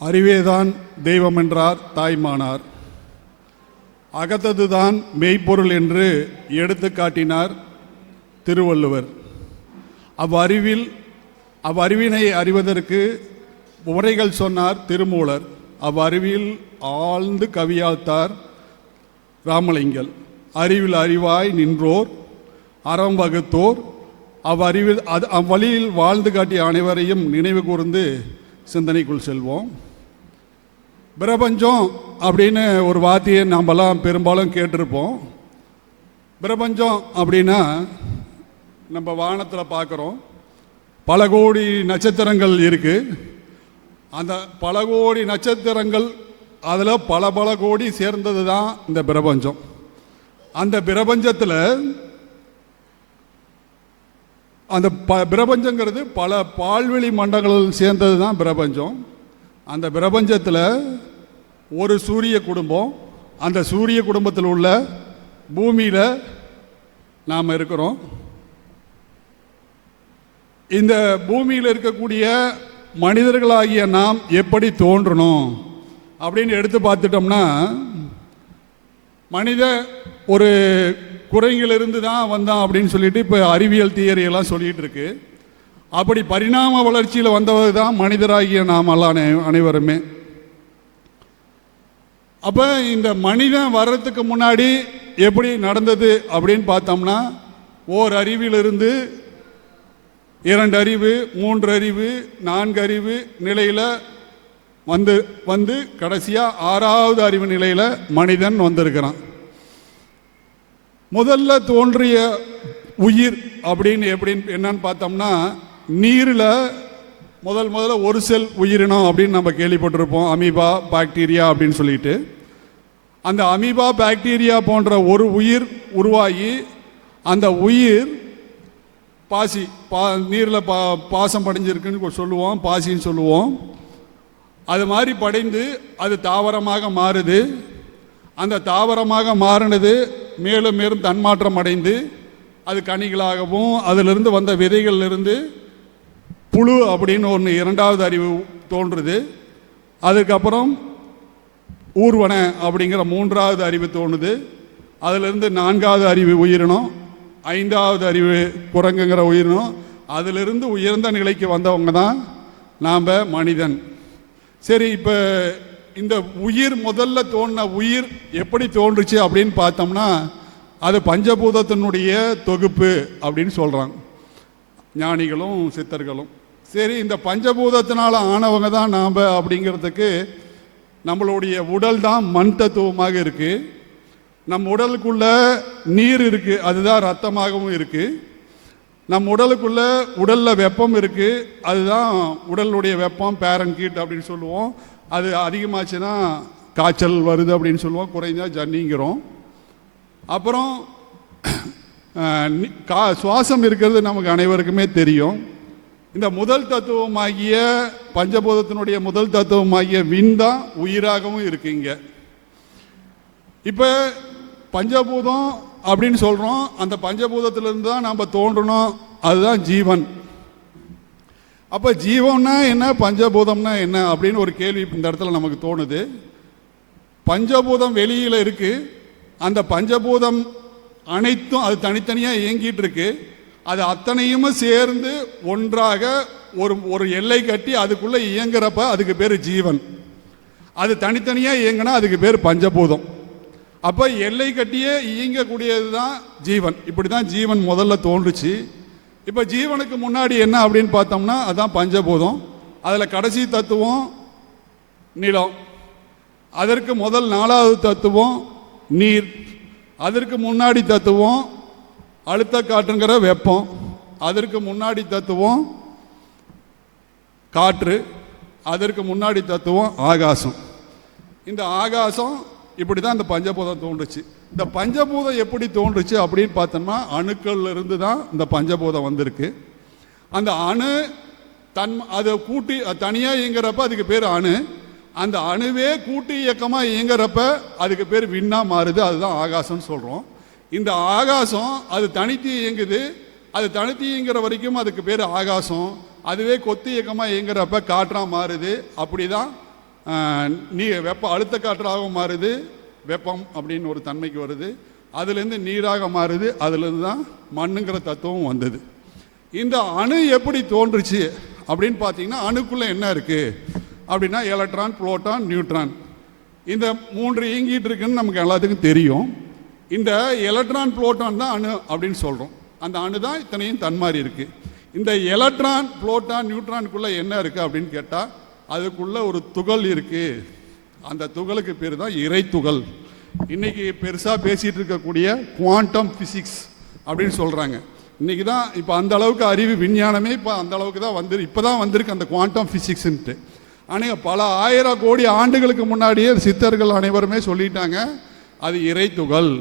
அறிவேதான் தெய்வம் என்றார் தாய்மானார். அகத்ததுதான் மெய்ப்பொருள் என்று எடுத்து காட்டினார் திருவள்ளுவர். அவ்வறிவில் அவ்வறிவினை அறிவதற்கு முறைகள் சொன்னார் திருமூலர். அவ்வறிவில் ஆழ்ந்து கவியாத்தார் ராமலிங்கல் அறிவில் அறிவாய் நின்றோர் அறம் வகுத்தோர் அவ்வறிவில் அது அவ்வழியில் வாழ்ந்து காட்டிய அனைவரையும் நினைவு கூர்ந்து சிந்தனைக்குள் செல்வோம். பிரபஞ்சம் அப்படின்னு ஒரு வார்த்தையை நாமெல்லாம் பெரும்பாலும் கேட்டிருப்போம். பிரபஞ்சம் அப்படின்னா நம்ம வானத்தில் பார்க்குறோம். பல கோடி நட்சத்திரங்கள் இருக்குது அந்த பல கோடி நட்சத்திரங்கள் அதில் பல பல கோடி சேர்ந்தது தான் இந்த பிரபஞ்சம். அந்த பிரபஞ்சத்தில் அந்த ப பிரபஞ்சங்கிறது பல பால்வெளி மண்டலங்கள் சேர்ந்தது தான் பிரபஞ்சம். அந்த பிரபஞ்சத்தில் ஒரு சூரிய குடும்பம் அந்த சூரிய குடும்பத்தில் உள்ள பூமியில் நாம் இருக்கிறோம். இந்த பூமியில் இருக்கக்கூடிய மனிதர்களாகிய நாம் எப்படி தோன்றணும் அப்படின்னு எடுத்து பார்த்துட்டோம்னா மனித ஒரு குறைங்கிலிருந்து தான் வந்தான் அப்படின்னு சொல்லிட்டு இப்போ அறிவியல் தியரியெல்லாம் சொல்லிகிட்டு இருக்கு. அப்படி பரிணாம வளர்ச்சியில் வந்தவர் தான் மனிதராகிய நாம் எல்லாம் அனை- அனைவருமே. அப்போ இந்த மனிதன் வர்றதுக்கு முன்னாடி எப்படி நடந்தது அப்படின்னு பார்த்தோம்னா ஓர் அறிவிலிருந்து இரண்டு அறிவு மூன்று அறிவு நான்கு அறிவு நிலையில் வந்து வந்து கடைசியாக ஆறாவது அறிவு நிலையில் மனிதன் வந்திருக்கிறான். முதல்ல தோன்றிய உயிர் அப்படின்னு எப்படின்னு என்னன்னு பார்த்தோம்னா நீரில் முதல் முதல்ல ஒரு செல் உயிரினம் அப்படின்னு நம்ம கேள்விப்பட்டிருப்போம். அமீபா பாக்டீரியா அப்படின்னு சொல்லிட்டு. அந்த அமீபா பாக்டீரியா போன்ற ஒரு உயிர் உருவாகி அந்த உயிர் பாசி பா நீரில் பா பாசம் படிஞ்சிருக்குன்னு சொல்லுவோம் பாசின்னு சொல்லுவோம். அது மாதிரி படைந்து அது தாவரமாக மாறுது. அந்த தாவரமாக மாறினது மேலும் மேலும் தன்மாற்றம் அடைந்து அது கனிகளாகவும் அதிலிருந்து வந்த விதைகளிலிருந்து புழு அப்படின்னு ஒன்று இரண்டாவது அறிவு தோன்றுது. அதுக்கப்புறம் ஊர்வன அப்படிங்கிற மூன்றாவது அறிவு தோணுது. அதிலிருந்து நான்காவது அறிவு உயிரினம் ஐந்தாவது அறிவு குரங்குங்கிற உயிரினம் அதிலிருந்து உயர்ந்த நிலைக்கு வந்தவங்க தான் நாம் மனிதன். சரி இப்போ இந்த உயிர் முதல்ல தோணின உயிர் எப்படி தோன்றுச்சு அப்படின்னு பார்த்தோம்னா அது பஞ்சபூதத்தினுடைய தொகுப்பு அப்படின்னு சொல்கிறாங்க ஞானிகளும் சித்தர்களும். சரி இந்த பஞ்சபூதத்தினால ஆனவங்க தான் நாம் அப்படிங்கிறதுக்கு நம்மளுடைய உடல் தான் மண் தத்துவமாக இருக்குது நம் உடலுக்குள்ள நீர் இருக்குது அதுதான் ரத்தமாகவும் இருக்குது நம் உடலுக்குள்ள உடல்ல வெப்பம் இருக்கு அதுதான் உடலுடைய வெப்பம் பேரன் கீட் அப்படின்னு சொல்லுவோம். அது அதிகமாச்சுன்னா காய்ச்சல் வருது அப்படின்னு சொல்லுவோம் குறைஞ்சா ஜன்னிங்கிறோம். அப்புறம் கா சுவாசம் இருக்கிறது நமக்கு அனைவருக்குமே தெரியும். இந்த முதல் தத்துவமாகிய பஞ்சபூதத்தினுடைய முதல் தத்துவமாகிய விண் தான் உயிராகவும் இருக்குங்க இப்போ பஞ்சபூதம் அப்படின்னு சொல்கிறோம் அந்த பஞ்சபூதத்திலிருந்து தான் நம்ம தோன்றணும். அதுதான் ஜீவன். அப்போ ஜீவம்னா என்ன? பஞ்சபூதம்னா என்ன? அப்படின்னு ஒரு கேள்வி இந்த இடத்துல நமக்கு தோணுது. பஞ்சபூதம் வெளியில் இருக்குது அந்த பஞ்சபூதம் அனைத்தும் அது தனித்தனியாக இயங்கிட்டு இருக்குது அது அத்தனையும் சேர்ந்து ஒன்றாக ஒரு ஒரு எல்லை கட்டி அதுக்குள்ளே இயங்குறப்ப அதுக்கு பேர் ஜீவன். அது தனித்தனியாக இயங்கினா அதுக்கு பேர் பஞ்சபூதம். அப்போ எல்லை கட்டியே இயங்கக்கூடியது தான் ஜீவன். இப்படி தான் ஜீவன் முதல்ல தோன்றுச்சு. இப்போ ஜீவனுக்கு முன்னாடி என்ன அப்படின்னு பார்த்தோம்னா அதுதான் பஞ்சபூதம். அதில் கடைசி தத்துவம் நிலம். அதற்கு முதல் நாலாவது தத்துவம் நீர். அதற்கு முன்னாடி தத்துவம் அழுத்த காற்றுங்கிற வெப்பம். அதற்கு முன்னாடி தத்துவம் காற்று அதற்கு முன்னாடி தத்துவம் ஆகாசம். இந்த ஆகாசம் இப்படி தான் இந்த பஞ்சபூதம் தோன்றுச்சு. இந்த பஞ்சபூதம் எப்படி தோன்றுச்சு அப்படின்னு பார்த்தோம்னா அணுக்கள்ல இருந்து தான் இந்த பஞ்சபூதம் வந்திருக்கு. அந்த அணு தன் அதை கூட்டி தனியாக இயங்குறப்ப அதுக்கு பேர் அணு. அந்த அணுவே கூட்டு இயக்கமாக இயங்குறப்ப அதுக்கு பேர் விண்ணா மாறுது. அதுதான் ஆகாசம்னு சொல்கிறோம் இந்த ஆகாசம் அது தனித்து இயங்குது. அது தனித்து இயங்குற வரைக்கும் அதுக்கு பேர் ஆகாசம். அதுவே கொத்து இயக்கமாக இயங்குறப்ப காற்றாக மாறுது. அப்படி தான் நீ வெப்ப அழுத்த காற்றாகவும் மாறுது. வெப்பம் அப்படின்னு ஒரு தன்மைக்கு வருது. அதுலேருந்து நீராக மாறுது. அதுலேருந்து தான் மண்ணுங்கிற தத்துவம் வந்தது. இந்த அணு எப்படி தோன்றுச்சு அப்படின்னு பார்த்தீங்கன்னா அணுக்குள்ளே என்ன இருக்குது அப்படின்னா எலக்ட்ரான் புரோட்டான் நியூட்ரான். இந்த மூன்று இயங்கிட்டு இருக்குன்னு நமக்கு எல்லாத்துக்கும் தெரியும். இந்த எலக்ட்ரான் புரோட்டான் தான் அணு அப்படின்னு சொல்கிறோம் அந்த அணு தான் இத்தனையும் தன்மாறி இருக்குது இந்த எலக்ட்ரான் புரோட்டான் நியூட்ரானுக்குள்ளே என்ன இருக்குது அப்படின்னு கேட்டால் அதுக்குள்ளே ஒரு துகள் இருக்குது அந்த துகளுக்கு பேர் தான் இறைத்துகள். இன்றைக்கி பெருசாக பேசிகிட்டு இருக்கக்கூடிய குவாண்டம் ஃபிசிக்ஸ் அப்படின்னு சொல்கிறாங்க இன்றைக்கி தான் இப்போ அந்த அளவுக்கு அறிவு விஞ்ஞானமே இப்போ அந்த அளவுக்கு தான் வந்து இப்போ தான் வந்திருக்கு அந்த குவாண்டம் ஃபிசிக்ஸ்ன்ட்டு ஆனால் பல ஆயிரம் கோடி ஆண்டுகளுக்கு முன்னாடியே சித்தர்கள் அனைவருமே சொல்லிட்டாங்க அது இறைத்துகள்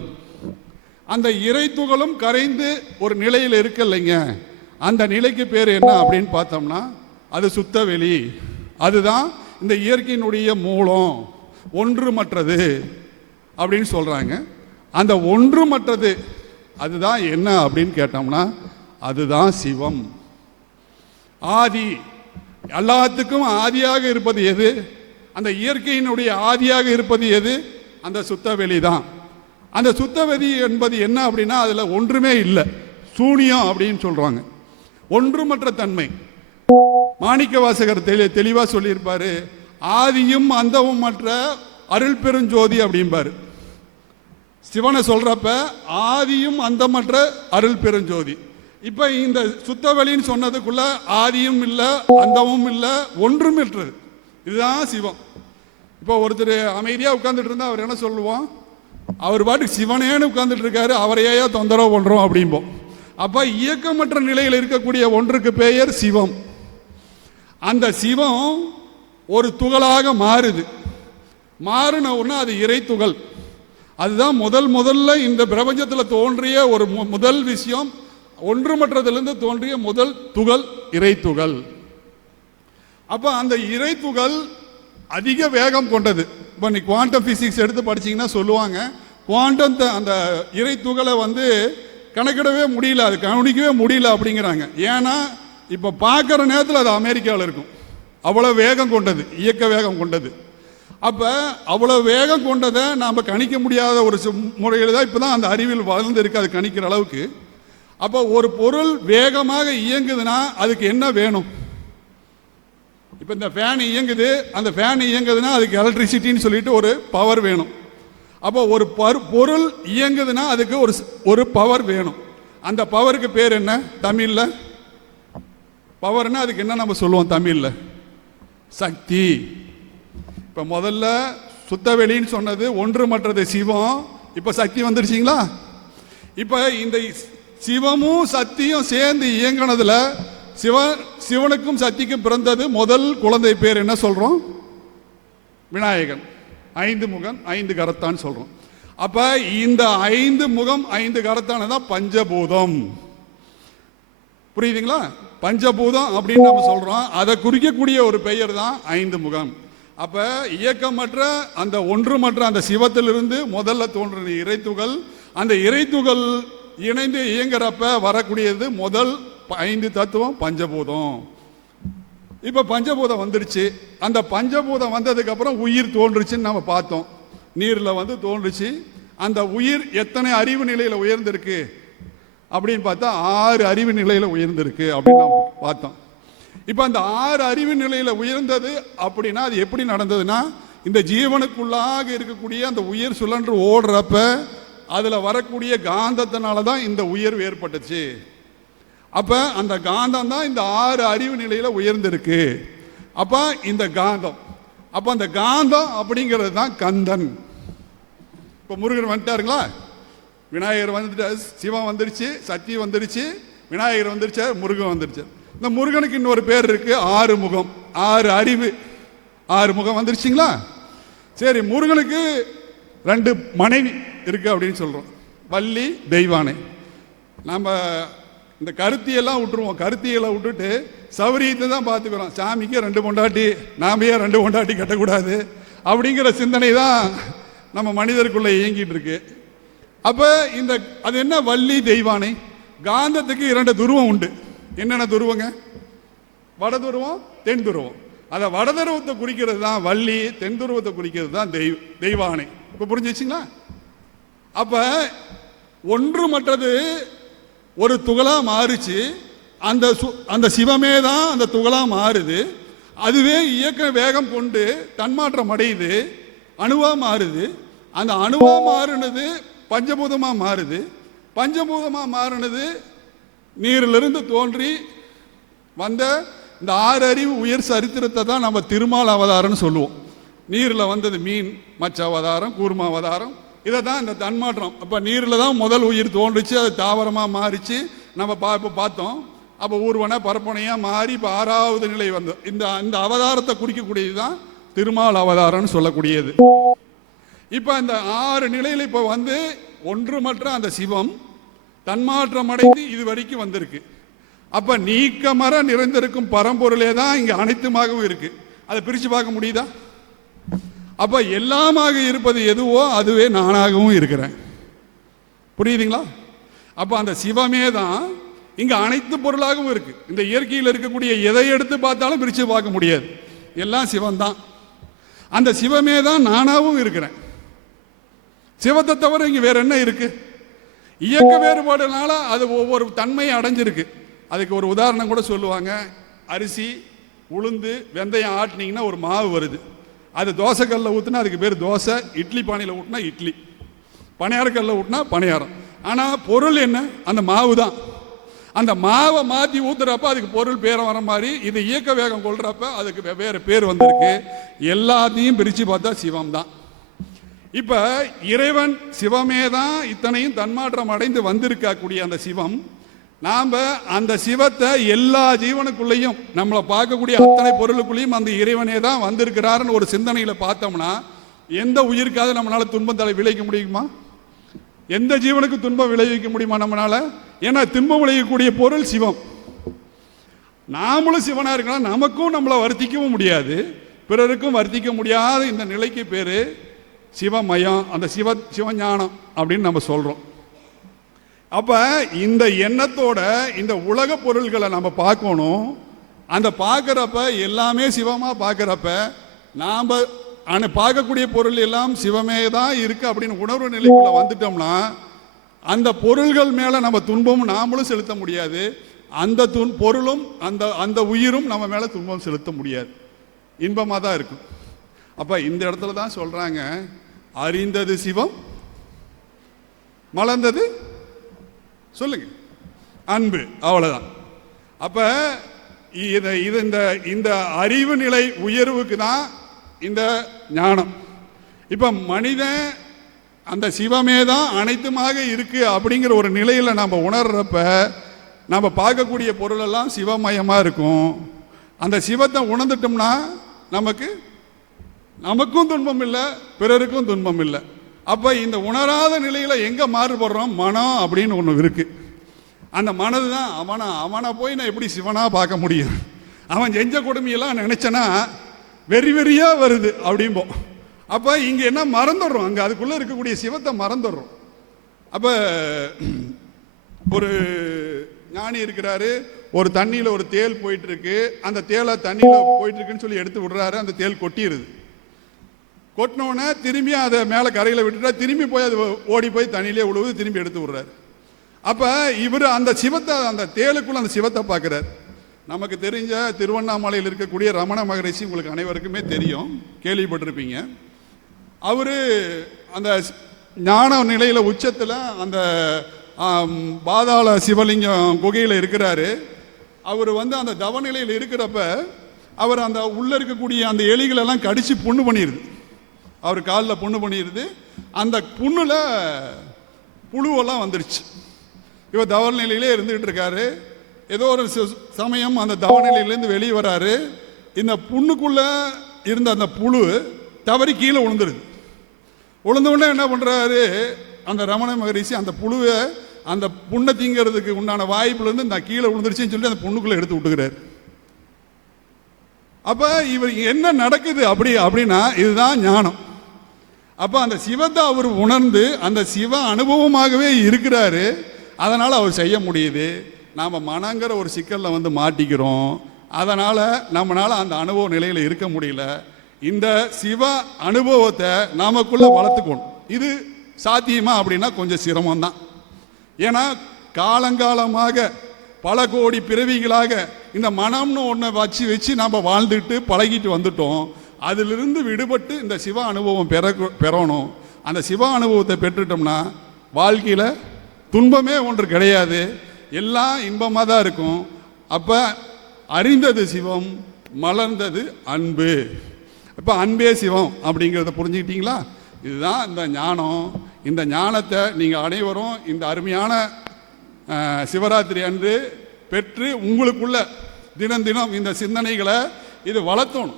அந்த இறைத்துகளும் கரைந்து ஒரு நிலையில் இருக்கு இல்லைங்க அந்த நிலைக்கு பேர் என்ன அப்படின்னு பார்த்தோம்னா அது சுத்தவெளி அதுதான் இந்த இயற்கையினுடைய மூலம். ஒன்றுமற்றது அப்படின்னு சொல்கிறாங்க அந்த ஒன்றுமற்றது அதுதான் என்ன அப்படின்னு கேட்டோம்னா அதுதான் சிவம். ஆதி. எல்லாத்துக்கும் ஆதியாக இருப்பது எது? அந்த இயற்கையினுடைய ஆதியாக இருப்பது எது? அந்த சுத்தவெளி தான். அந்த சுத்தவெளி என்பது என்ன அப்படின்னா அதில் ஒன்றுமே இல்லை. சூனியம் அப்படின்னு சொல்கிறாங்க ஒன்றுமற்ற தன்மை. மாணிக்க வாசகர் தெளி தெளிவாக சொல்லியிருப்பாரு ஆதியும் அந்தவும் மற்ற அருள் பெருஞ்சோதி அப்படிம்பாரு. சிவனை சொல்றப்ப ஆதியும் அந்தமற்ற அருள் பெருஞ்சோதி இப்ப இந்த சுத்தவெளின்னு சொன்னதுக்குள்ள ஆதியும் இல்லை அந்தமும் இல்லை ஒன்றும் இல்லது இதுதான் சிவம். இப்போ ஒருத்தர் அமைதியாக உட்காந்துட்டு இருந்தால் அவர் என்ன சொல்லுவோம் அவர் பாட்டுக்கு சிவனேன்னு உட்காந்துட்டு இருக்காரு அவரையே தொந்தரவு பண்ணுறோம் அப்படிம்போம் அப்போ இயக்கமற்ற நிலையில் இருக்கக்கூடிய ஒன்றுக்கு பெயர் சிவம். அந்த சிவம் ஒரு துகளாக மாறுது. மாறின உடனே அது இறை துகள். அதுதான் முதல் முதல்ல இந்த பிரபஞ்சத்தில் தோன்றிய ஒரு மு- முதல் விஷயம் ஒன்றுமற்றதிலிருந்து தோன்றிய முதல் துகள் இறை துகள். அப்போ அந்த இறை துகள் அதிக வேகம் கொண்டது. இப்போ நீ குவாண்டம் ஃபிசிக்ஸ் எடுத்து படிச்சீங்கன்னா சொல்லுவாங்க. குவாண்டம் அந்த இறை துகளை வந்து கணக்கிடவே முடியல அது கவனிக்கவே முடியல அப்படிங்கிறாங்க. ஏன்னா இப்போ பார்க்குற நேரத்தில் அது அமெரிக்காவில் இருக்கும். அவ்வளோ வேகம் கொண்டது இயக்க வேகம் கொண்டது. அப்போ அவ்வளோ வேகம் கொண்டதை நாம் கணிக்க முடியாத ஒரு முறையில் தான் இப்போ தான் அந்த அறிவியல் வளர்ந்து இருக்கு அது கணிக்கிற அளவுக்கு. அப்போ ஒரு பொருள் வேகமாக இயங்குதுன்னா அதுக்கு என்ன வேணும்? இப்போ இந்த ஃபேன் இயங்குது. அந்த ஃபேன் இயங்குதுன்னா அதுக்கு எலக்ட்ரிசிட்டின்னு சொல்லிட்டு ஒரு பவர் வேணும். அப்போ ஒரு பரு பொருள் இயங்குதுன்னா அதுக்கு ஒரு ஒரு பவர் வேணும். அந்த பவருக்கு பேர் என்ன? தமிழில்? பவர்னா அதுக்கு என்ன நம்ம சொல்லுவோம் தமிழில்? சக்தி. இப்போ முதல்ல சுத்தவெளின்னு சொன்னது ஒன்று மற்றது சிவம். இப்போ சக்தி வந்துருச்சிங்களா? இப்போ இந்த சிவமும் சக்தியும் சேர்ந்து இயங்கினதில் சிவன் சிவனுக்கும் சக்திக்கும் பிறந்தது முதல் குழந்தை பேர் என்ன சொல்றோம்? விநாயகன். ஐந்து முகம் ஐந்து கரத்தான் சொல்றோம். அப்ப இந்த ஐந்து முகம் ஐந்து கரத்தான தான் பஞ்சபூதம். புரியுதுங்களா? பஞ்சபூதம் அப்படின்னு நம்ம சொல்றோம். அதை குறிக்கக்கூடிய ஒரு பெயர் தான் ஐந்து முகம். அப்ப இயக்கமற்ற அந்த ஒன்றுமற்ற அந்த சிவத்திலிருந்து முதல்ல தோன்றின இறைத்துகள் அந்த இறைத்துகள் இணைந்து இயங்குறப்ப வரக்கூடியது முதல் ஐந்து தத்துவம் பஞ்சபூதம். இப்ப பஞ்சபூதம் வந்துருச்சு. அந்த பஞ்சபூதம் வந்ததுக்கு அப்புறம் உயிர் தோன்றுச்சுன்னு நம்ம பார்த்தோம். நீர்ல வந்து தோன்றுச்சு. அந்த உயிர் எத்தனை அறிவு நிலையில உயர்ந்திருக்கு? அப்படின்னு பார்த்தா ஆறு அறிவு நிலையில உயர்ந்திருக்கு அப்படின்னு நம்ம பார்த்தோம். இப்போ அந்த ஆறு அறிவு நிலையில உயர்ந்தது அப்படின்னா அது எப்படி நடந்ததுன்னா இந்த ஜீவனுக்குள்ளாக இருக்கக்கூடிய அந்த உயிர் சுழன்று ஓடுறப்ப அதுல வரக்கூடிய காந்தத்தினால தான் இந்த உயர்வு ஏற்பட்டுச்சு. அப்போ அந்த காந்தம் தான் இந்த ஆறு அறிவு நிலையில் உயர்ந்திருக்கு. அப்போ இந்த காந்தம். அப்போ அந்த காந்தம் அப்படிங்கிறது தான் கந்தன். இப்போ முருகன் வந்துட்டாருங்களா? விநாயகர் வந்துட்டார் சிவன் வந்துருச்சு சக்தி வந்துருச்சு விநாயகர் வந்துருச்சு முருகன் வந்துருச்சு. இந்த முருகனுக்கு இன்னொரு பேர் இருக்கு ஆறு முகம். ஆறு அறிவு. ஆறு முகம் வந்துருச்சுங்களா? சரி முருகனுக்கு ரெண்டு மனைவி இருக்கு அப்படின்னு சொல்கிறோம் வள்ளி தெய்வானை. நம்ம இந்த கருத்தியெல்லாம் விட்டுருவோம். கருத்தியெல்லாம் விட்டுட்டு சௌரியத்தை தான் பார்த்துக்கிறோம். சாமிக்கு ரெண்டு பொண்டாட்டி நாமையே ரெண்டு பொண்டாட்டி கட்டக்கூடாது. அப்படிங்கிற சிந்தனை தான் நம்ம மனிதருக்குள்ளே இயங்கிட்டு இருக்கு. அப்போ இந்த அது என்ன வள்ளி தெய்வானை? காந்தத்துக்கு இரண்டு துருவம் உண்டு. என்னென்ன துருவங்க? வட துருவம் தென் துருவம். அதை வடதுருவத்தை குறிக்கிறது தான் வள்ளி தென் துருவத்தை குறிக்கிறது தான் தெய்வ தெய்வானை. இப்போ புரிஞ்சிச்சிங்களா? அப்போ ஒன்று மற்றது ஒரு துகளாக மாறுச்சு. அந்த சு- அந்த சிவமே தான் அந்த துகளாக மாறுது. அதுவே இயக்க வேகம் கொண்டு தன்மாற்றம் அடையுது. அணுவாக மாறுது. அந்த அணுவாக மாறினது பஞ்சபூதமாக மாறுது. பஞ்சபூதமாக மாறினது நீரிலிருந்து தோன்றி வந்த இந்த ஆறு அறிவு உயர் சரித்திரத்தை தான் நம்ம திருமால் அவதாரம்னு சொல்லுவோம். நீரில் வந்தது மீன் மச்ச அவதாரம் கூர்ம அவதாரம் இதை தான் இந்த தன்மாற்றம். அப்போ நீரில் தான் முதல் உயிர் தோன்றுச்சு அது தாவரமாக மாறிச்சு. நம்ம பா இப்போ பார்த்தோம். அப்போ ஊர்வன பரப்பனையாக மாறி இப்போ ஆறாவது நிலை வந்து இந்த இந்த அவதாரத்தை குறிக்கக்கூடியது தான் திருமால் அவதாரம்னு சொல்லக்கூடியது. இப்போ அந்த ஆறு நிலையில் இப்போ வந்து ஒன்றுமற்ற அந்த சிவம் தன்மாற்றம் அடைந்து இது வரைக்கும் வந்திருக்கு. அப்ப நீக்கமர நிறைந்திருக்கும் பரம்பொருளே தான் இங்க அனைத்துமாகவும் இருக்கு. அதை பிரிச்சு பார்க்க முடியுதா? அப்போ எல்லாமாக இருப்பது எதுவோ அதுவே நானாகவும் இருக்கிறேன். புரியுதுங்களா? அப்போ அந்த சிவமே தான் இங்கே அனைத்து பொருளாகவும் இருக்குது இந்த இயற்கையில் இருக்கக்கூடிய எதை எடுத்து பார்த்தாலும் பிரித்து பார்க்க முடியாது. எல்லாம் சிவம்தான் அந்த சிவமே தான் நானாகவும் இருக்கிறேன். சிவத்தை தவிர இங்கே வேற என்ன இருக்குது இயக்க வேறுபாடுனால அது ஒவ்வொரு தன்மையை அடைஞ்சிருக்கு. அதுக்கு ஒரு உதாரணம் கூட சொல்லுவாங்க. அரிசி உளுந்து வெந்தயம் ஆட்டினீங்கன்னா ஒரு மாவு வருது. அது தோசைக்கல்லில் ஊற்றினா அதுக்கு பேர் தோசை இட்லி பானையில் ஊட்டினா இட்லி. பணியாரக்கல்லில் ஊட்டினா பணியாரம். ஆனால் பொருள் என்ன? அந்த மாவு தான் அந்த மாவை மாற்றி ஊற்றுறப்ப அதுக்கு பொருள் பேரம் வர மாதிரி இது இயக்க வேகம் கொள்றப்ப அதுக்கு வெவ்வேறு பேர் வந்திருக்கு. எல்லாத்தையும் பிரித்து பார்த்தா சிவம் தான் இப்போ இறைவன் சிவமே தான் இத்தனையும் தன்மாற்றம் அடைந்து வந்திருக்கக்கூடிய அந்த சிவம் நாம அந்த சிவத்தை எல்லா ஜீவனுக்குள்ளேயும் நம்மளை பார்க்கக்கூடிய அத்தனை பொருளுக்குள்ளேயும் அந்த இறைவனே தான் வந்திருக்கிறாருன்னு ஒரு சிந்தனையில பார்த்தோம்னா எந்த உயிருக்காவது நம்மளால துன்பம் தலை விளைவிக்க முடியுமா? எந்த ஜீவனுக்கு துன்பம் விளைவிக்க முடியுமா நம்மளால? ஏன்னா துன்பம் விளைவிக்கக்கூடிய பொருள் சிவம். நாமளும் சிவனா இருக்கலாம் நமக்கும் நம்மளை வருத்திக்கவும் முடியாது. பிறருக்கும் வருத்திக்க முடியாத இந்த நிலைக்கு பேரு சிவமயம் அந்த சிவ சிவஞானம் அப்படின்னு நம்ம சொல்றோம். அப்ப இந்த எண்ணத்தோட இந்த உலக பொருள்களை நம்ம பார்க்கணும். அந்த பார்க்குறப்ப எல்லாமே சிவமா பார்க்குறப்ப நாம அனு பார்க்கக்கூடிய பொருள் எல்லாம் சிவமே தான் இருக்கு அப்படின்னு உணர்வு நிலைக்குள்ள வந்துட்டோம்னா அந்த பொருள்கள் மேல நம்ம துன்பமும் நாமளும் செலுத்த முடியாது. அந்த துன் பொருளும் அந்த அந்த உயிரும் நம்ம மேல துன்பம் செலுத்த முடியாது. இன்பமாக தான் இருக்கும். அப்ப இந்த இடத்துல தான் சொல்றாங்க அறிந்தது சிவம் மலர்ந்தது சொல்லுங்க. அன்பு அவ்வளவுதான். அப்ப இத இது இந்த இந்த அறிவு நிலை உயர்வுக்கு தான் இந்த ஞானம். இப்ப மனிதன் அந்த சிவமே தான் அனைத்துமாக இருக்கு அப்படிங்கிற ஒரு நிலையில நம்ம உணர்றப்ப நம்ம பார்க்கக்கூடிய பொருள் எல்லாம் சிவமயமா இருக்கும். அந்த சிவத்தை உணர்ந்துட்டோம்னா நமக்கு நமக்கும் துன்பம் இல்லை பிறருக்கும் துன்பம் இல்லை. அப்போ இந்த உணராத நிலையில் எங்கே மாறுபடுறோம்? மனம் அப்படின்னு ஒன்று இருக்குது அந்த மனது தான் அவனை அவனை போய் நான் எப்படி சிவனாக பார்க்க முடியும்? அவன் செஞ்ச கொடுமையெல்லாம் நினச்சேன்னா வெறி வெறியாக வருது அப்படிம்போம் அப்போ இங்கே என்ன மறந்துடுறோம்? அங்கே அதுக்குள்ளே இருக்கக்கூடிய சிவத்தை மறந்துடுறோம். அப்போ ஒரு ஞானி இருக்கிறாரு ஒரு தண்ணியில் ஒரு தேல் போயிட்டுருக்கு அந்த தேலை தண்ணியில் போயிட்டுருக்குன்னு சொல்லி எடுத்து விடுறாரு அந்த தேல் கொட்டிடுது கொட்டினோடனே திரும்பி அதை மேலே கரையில் விட்டுட்டா திரும்பி போய் அது ஓடி போய் தண்ணியிலே உழுவுது திரும்பி எடுத்து விடுறாரு. அப்போ இவர் அந்த சிவத்தை அந்த தேலுக்குள்ள அந்த சிவத்தை பார்க்குறாரு. நமக்கு தெரிஞ்ச திருவண்ணாமலையில் இருக்கக்கூடிய ரமண மகரிஷி உங்களுக்கு அனைவருக்குமே தெரியும் கேள்விப்பட்டிருப்பீங்க. அவர் அந்த ஞான நிலையில் உச்சத்தில் அந்த பாதாள சிவலிங்கம் குகையில் இருக்கிறாரு. அவர் வந்து அந்த தவநிலையில் இருக்கிறப்ப அவர் அந்த உள்ளே இருக்கக்கூடிய அந்த எலிகளெல்லாம் கடித்து புண்ணு பண்ணிடுது அவர் காலில் புண்ணு பண்ணிடுது அந்த புண்ணுல புழுவெல்லாம் வந்துருச்சு. இவர் தவநிலையிலே இருந்துகிட்டு இருக்காரு ஏதோ ஒரு சமயம் அந்த தவநிலையிலேருந்து வெளியே வராரு. இந்த புண்ணுக்குள்ள இருந்த அந்த புழு தவறி கீழே விழுந்துருது விழுந்த உடனே என்ன பண்றாரு? அந்த ரமண மகரிஷி அந்த புழுவை அந்த புண்ணை திங்கிறதுக்கு உண்டான வாய்ப்புலேருந்து இந்த கீழே விழுந்துருச்சுன்னு சொல்லி அந்த புண்ணுக்குள்ளே எடுத்து விட்டுக்கிறாரு. அப்ப இவர் என்ன நடக்குது அப்படி அப்படின்னா இதுதான் ஞானம். அப்போ அந்த சிவத்தை அவர் உணர்ந்து அந்த சிவ அனுபவமாகவே இருக்கிறாரு. அதனால் அவர் செய்ய முடியுது. நாம் மனங்கிற ஒரு சிக்கலில் வந்து மாட்டிக்கிறோம். அதனால் நம்மளால் அந்த அனுபவ நிலையில் இருக்க முடியல. இந்த சிவ அனுபவத்தை நமக்குள்ளே வளர்த்துக்கணும். இது சாத்தியமா அப்படின்னா கொஞ்சம் சிரமம் தான் ஏன்னா காலங்காலமாக பல கோடி பிறவிகளாக இந்த மனம்னு ஒன்றை வச்சு வச்சு நாம் வாழ்ந்துட்டு பழகிட்டு வந்துட்டோம். அதிலிருந்து விடுபட்டு இந்த சிவ அனுபவம் பெற பெறணும். அந்த சிவ அனுபவத்தை பெற்றுட்டோம்னா வாழ்க்கையில் துன்பமே ஒன்று கிடையாது. எல்லாம் இன்பமாக தான் இருக்கும். அப்போ அறிந்தது சிவம் மலர்ந்தது அன்பு. இப்போ அன்பே சிவம் அப்படிங்கிறத புரிஞ்சுக்கிட்டீங்களா? இதுதான் இந்த ஞானம். இந்த ஞானத்தை நீங்கள் அனைவரும் இந்த அருமையான சிவராத்திரி அன்று பெற்று உங்களுக்குள்ள தினம் தினம் இந்த சிந்தனைகளை இது வளர்த்தணும்.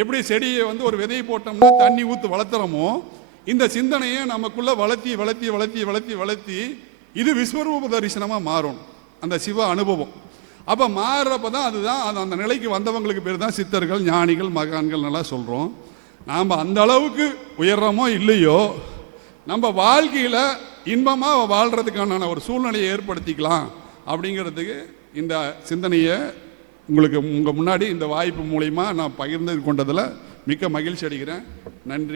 எப்படி செடியை வந்து ஒரு விதை போட்டோம்னா தண்ணி ஊற்று வளர்த்துறோமோ இந்த சிந்தனையை நமக்குள்ள வளர்த்தி வளர்த்தி வளர்த்தி வளர்த்தி வளர்த்தி இது விஸ்வரூப தரிசனமாக மாறும். அந்த சிவ அனுபவம். அப்போ மாறுறப்ப தான் அதுதான் அது அந்த நிலைக்கு வந்தவங்களுக்கு பேர் தான் சித்தர்கள் ஞானிகள் மகான்கள் நல்லா சொல்கிறோம் நாம் அந்த அளவுக்கு உயர்றோமோ இல்லையோ நம்ம வாழ்க்கையில் இன்பமாக வாழ்கிறதுக்கான ஒரு சூழ்நிலையை ஏற்படுத்திக்கலாம் அப்படிங்கிறதுக்கு இந்த சிந்தனையை உங்களுக்கு உங்கள் முன்னாடி இந்த வாய்ப்பு மூலிமா நான் பகிர்ந்து கொண்டதில் மிக்க மகிழ்ச்சி அடைகிறேன். நன்றி.